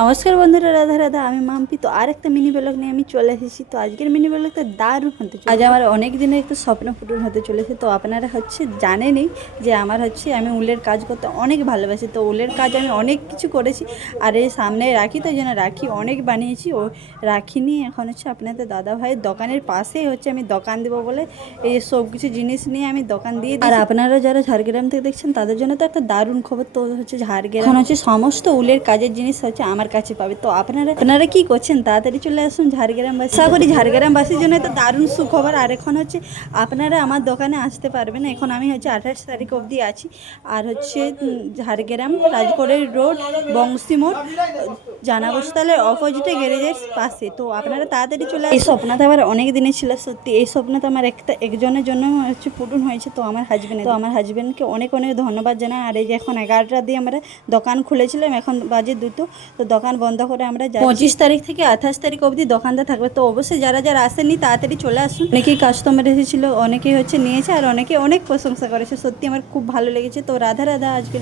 নমস্কার বন্ধুরা, রাধা রাধা। আমি মাম্পি। তো আর একটা মিনি ব্লগ নিয়ে আমি চলে এসেছি। তো আজকের মিনি ব্লগটা দারুণ হতে চলেছে। আজ আমার অনেক দিনের একটা স্বপ্ন পূরণ হতে চলেছে। তো আপনারা জানেনই যে আমার আমি উলের কাজ করতে অনেক ভালোবাসি। তো উলের কাজ আমি অনেক কিছু করেছি। আর এই সামনে রাখি, তো যেন রাখি অনেক বানিয়েছি। ও রাখি নিয়ে এখন আপনাদের দাদা ভাইয়ের দোকানের পাশেই আমি দোকান দেবো বলে এই সব কিছু জিনিস নিয়ে আমি দোকান দিয়ে দিই। আর আপনারা যারা ঝাড়গ্রাম থেকে দেখছেন তাদের জন্য তো একটা দারুণ খবর। তো ঝাড়গ্রাম এখন সমস্ত উলের কাজের জিনিস আমার কাছে পাবে। তো আপনারা কি করছেন, তাড়াতাড়ি চলে আসুন ঝাড়গ্রামবাসী। আশা করি ঝাড়গ্রামবাসীর জন্য তো দারুণ সুখবর। আর এখন আপনারা আমার দোকানে আসতে পারবেন। এখন আমি 28 তারিখ অবধি আছি। আর ঝাড়গ্রাম রাজকোটের রোড, বংশী মোড়, জানাবস্থালের অপোজিটে গ্যারেজের পাশে। তো আপনারা তাড়াতাড়ি চলে আসুন। এই স্বপ্নটা আমার অনেক দিনে ছিল। সত্যি এই স্বপ্নটা আমার একজনের জন্য পূরণ হয়েছে। তো আমার হাজব্যান্ডকে অনেক অনেক ধন্যবাদ জানাই। আর এই যে এখন 11টা দিয়ে আমরা দোকান খুলেছিলাম, এখন বাজে 2টো। তো দোকান বন্ধ করে আমরা 25 তারিখ থেকে 28 তারিখ অবধি দোকানটা থাকবে। তো অবশ্যই যারা যারা আসেননি তাড়াতাড়ি চলে আসুন। অনেকেই কাস্টমার এসেছিলো, অনেকেই নিয়েছে, আর অনেকে অনেক প্রশংসা করেছে। সত্যি আমার খুব ভালো লেগেছে। তো রাধা রাধা। আজকে